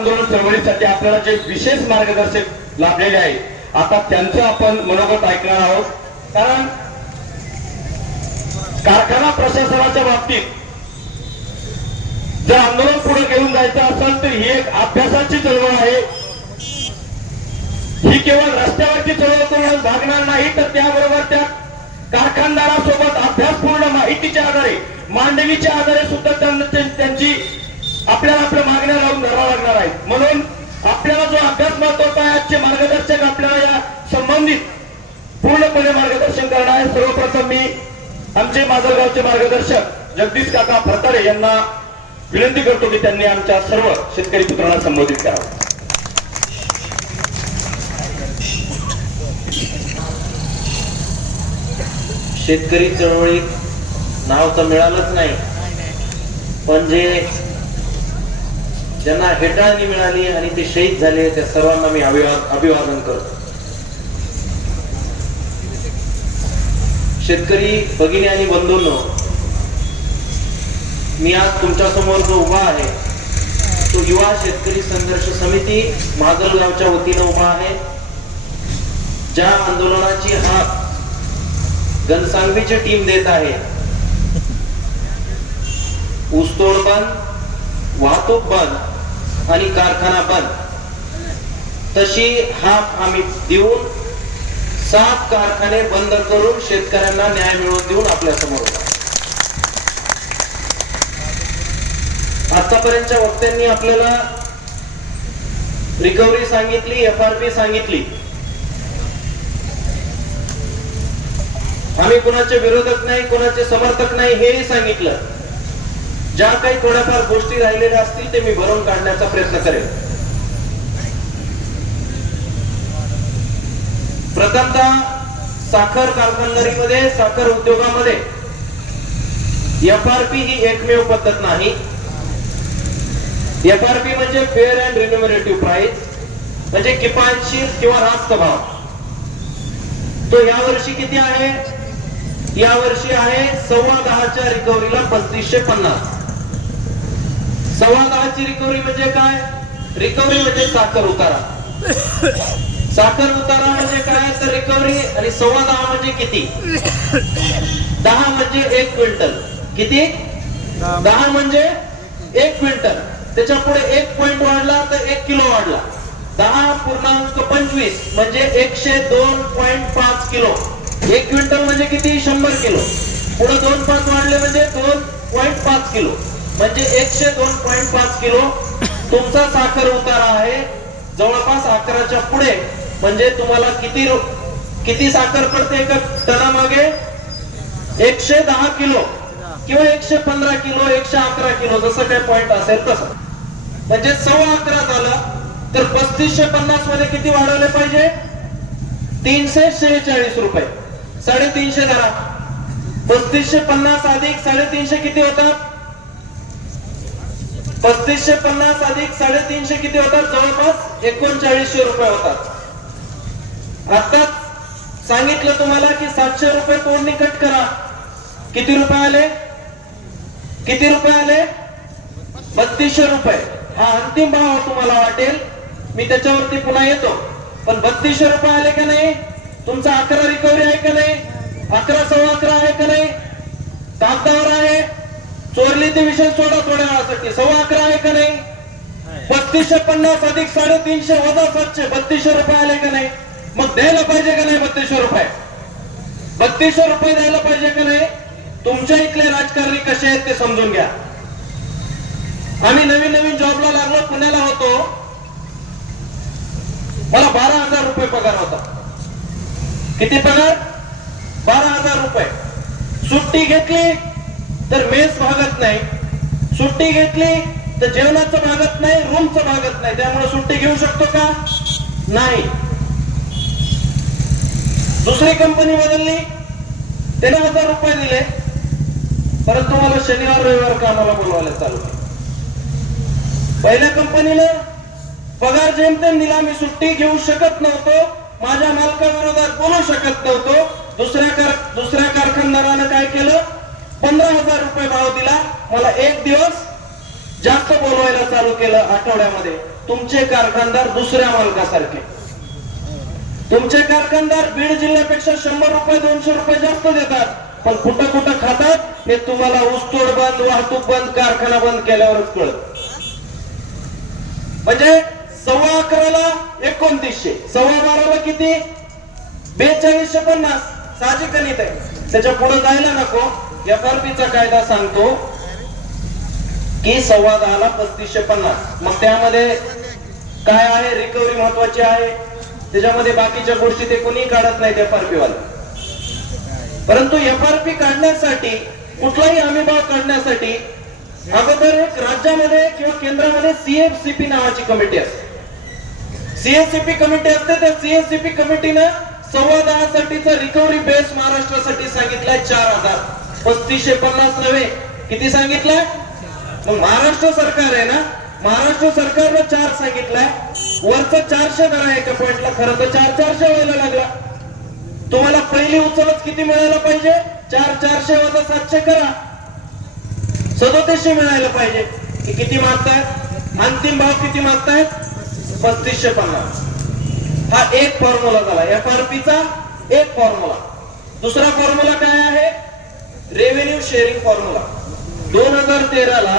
आंदोलन चळवळीसाठी आपल्याला जे विशेष मार्गदर्शक लाभलेले आहे आता त्यांचं आपण मनोगत ऐकणार आहोत. कारण कारखाना प्रशासनाच्या बाबतीत जर आंदोलन पुढे घेऊन जायचं असेल तर ही एक अभ्यासाची चळवळ आहे. ही केवळ रस्त्यावरची चळवळ करून भागणार नाही तर त्याबरोबर त्या कारखानदारासोबत अभ्यासपूर्ण माहितीच्या आधारे मांडवीच्या आधारे सुद्धा त्यांची आपल्याला आपल्या मागण्या लावून धरावा लागणार आहे. म्हणून आपल्याला जो अभ्यास महत्त्वाचा आहे आजचे मार्गदर्शक आपल्याला या संबंधित पूर्णपणे मार्गदर्शन करणार आहे. सर्वप्रथम मी आमचे माजलगावचे मार्गदर्शक जगदीश काका फरतारे यांना विनंती करतो की त्यांनी आमच्या सर्व शेतकरी पुत्रांना संबोधित करावं. शेतकरी चळवळीत नाव तर मिळालंच नाही. पण जे ज्यांना हेटाळणी मिळाली आणि ते शहीद झाले त्या सर्वांना मी अभिवाद अभिवादन करतो. शेतकरी भगिनी आणि बंधूंनो मी आज तुमच्यासमोर जो उभा आहे तो युवा शेतकरी संघर्ष समिती माजलगावच्या वतीनं उभा आहे. ज्या आंदोलनाची हाक घनसांगवीची टीम देत आहे ऊसतोड बंद वाहतूक बंद आणि कारखाना बंद. तशी हाक आम्ही देऊन सात कारखाने बंद करून शेतकऱ्यांना न्याय मिळवून देऊन आपल्यासमोर आतापर्यंतच्या वक्त्यांनी आपल्याला रिकव्हरी सांगितली एफ आर पी सांगितली. आम्ही कुणाचे विरोधक नाही कुणाचे समर्थक नाही हेही सांगितलं. ज्या काही थोड्याफार गोष्टी राहिलेल्या असतील ते मी भरून काढण्याचा प्रयत्न करेन. प्रथमतः साखर कारखानदारीमध्ये साखर उद्योगामध्ये. एफ आर पी ही एकमेव पद्धत नाही. एफ आर पी म्हणजे फेअर अँड रिन्युमरेटिव्ह प्राइस म्हणजे किफायतशीर किंवा रास्त भाव. तो या वर्षी किती आहे? या वर्षी आहे सव्वा दहाच्या रिकव्हरीला पस्तीसशे पन्नास. सव्वा दहाची रिकव्हरी म्हणजे काय? रिकव्हरी म्हणजे साखर उतारा. साखर उतारा म्हणजे काय? तर रिकव्हरी आणि सव्वा दहा म्हणजे किती? दहा म्हणजे एक क्विंटल. किती? दहा म्हणजे एक क्विंटल. त्याच्या पुढे एक पॉइंट वाढला तर एक किलो वाढला. दहा पूर्णांक पंचवीस म्हणजे एकशे दोन पॉइंट पाच किलो. एक क्विंटल म्हणजे किती? शंभर किलो. पुढे दोन पाच वाढले म्हणजे दोन पॉइंट पाच किलो. म्हणजे एकशे दोन पॉईंट पाच किलो. तुमचा साखर उतारा आहे. जवळपास अकराच्या पुढे. म्हणजे तुम्हाला किती किती साखर पडते एका टना मागे एकशे दहा किलो. किंवा एकशे पंधरा किलो एकशे अकरा किलो जसं काही पॉइंट असेल तसं. म्हणजे सव्वा अकरा झालं तर पस्तीसशे पन्नासमध्ये किती वाढवले पाहिजे? तीनशे शेहेचाळीस रुपये. साडेतीनशे धरा. पस्तीसशे पन्नास अधिक साडेतीनशे किती होतात? पस्तीसशे पन्नास अधिक साडेतीनशे किती होतात? जवळपास एकोणचाळीसशे रुपये होतात. आता सांगितलं तुम्हाला की सातशे रुपये कोणी कट करा. किती रुपये आले? किती रुपये आले? बत्तीसशे रुपये. हा अंतिम भाव तुम्हाला वाटेल. मी त्याच्यावरती पुन्हा येतो. पण बत्तीसशे रुपये आले का नाही? तुमचा अकरा रिकव्हरी आहे का नाही? अकरा सव्वा अकरा आहे का नाही? कागदावर आहे. चोरली ते विषय सोडा थोड्या वेळासाठी. सव्वा अकरा आहे का नाही? बत्तीसशे पन्नास अधिक साडेतीनशे वजा सातशे. बत्तीसशे रुपये आले का नाही? मग द्यायला पाहिजे का नाही बत्तीसशे रुपये? बत्तीसशे रुपये द्यायला पाहिजे का नाही? तुमच्या इथले राजकारणी कसे आहेत ते समजून घ्या. आम्ही नवीन नवीन जॉबला लागलो पुण्याला होतो. मला बारा हजार रुपये पगार होता. किती पगार? बारा हजार रुपये. सुट्टी घेतली तर मेस भागत नाही सुट्टी घेतली तर जेवणाचं भागत नाही रूमचं भागत नाही. त्यामुळे सुट्टी घेऊ शकतो का? नाही. दुसरी कंपनी बदलली त्याने हजार रुपये दिले. परंतु मला शनिवार रविवार कामाला बोलवायला चालू पहिल्या कंपनीनं पगार जेमतेम दिला मी सुट्टी घेऊ शकत नव्हतो. माझ्या मालकाविरोधात बोलू शकत नव्हतो. दुसऱ्या कार दुसऱ्या कारखानदारानं काय केलं पंधरा हजार रुपये भाव दिला मला एक दिवस जास्त बोलवायला चालू केलं आठवड्यामध्ये. तुमचे कारखानदार दुसऱ्या मालकासारखे. तुमचे कारखानदार बीड जिल्ह्यापेक्षा शंभर रुपये दोनशे रुपये जास्त देतात. पण कुठं कुठं खातात हे तुम्हाला ऊसतोड बंद वाहतूक बंद कारखाना बंद केल्यावरच कळत. म्हणजे सव्वा अकराला एकोणतीसशे सव्वा बाराला किती? बेचाळीसशे पन्नास. साहजिक गणित आहे त्याच्या पुढे जायला नको. एफआरपीचा कायदा सांगतो. की सव्वा दहाला पस्तीसशे पन्नास. मग त्यामध्ये काय आहे? रिकव्हरी महत्वाची आहे. त्याच्यामध्ये बाकीच्या गोष्टी ते कोणी काढत नाहीत एफआरपी वाले. परंतु एफआरपी काढण्यासाठी कुठलाही हमीभाव काढण्यासाठी अगोदर एक राज्यामध्ये किंवा केंद्रामध्ये सीएफसीपी नावाची कमिटी असते. सीएससीपी कमिटी असते त्या सीएससीपी कमिटीनं सव्वा दहासाठीचा रिकव्हरी बेस महाराष्ट्रासाठी सांगितलाय चार हजार. पस्तीसशे पन्नास नव्हे. किती सांगितलं मग महाराष्ट्र सरकार आहे ना महाराष्ट्र सरकारनं चार सांगितलंय. वरचं चारशे करा एका पॉइंटला खरं तर चार चारशे व्हायला लागला. तुम्हाला पहिली उचलच किती मिळायला पाहिजे? चार चारशे वजा सातशे करा. सदोतीसशे मिळायला पाहिजे. कि किती मागतायत? अंतिम भाव किती मागतायत? पस्तीसशे पन्नास. हा एक फॉर्म्युला झाला. एफ आर चा एक फॉर्म्युला दुसरा फॉर्म्युला काय आहे? रेव्हेन्यू शेअरिंग फॉर्म्युला दोन हजार तेराला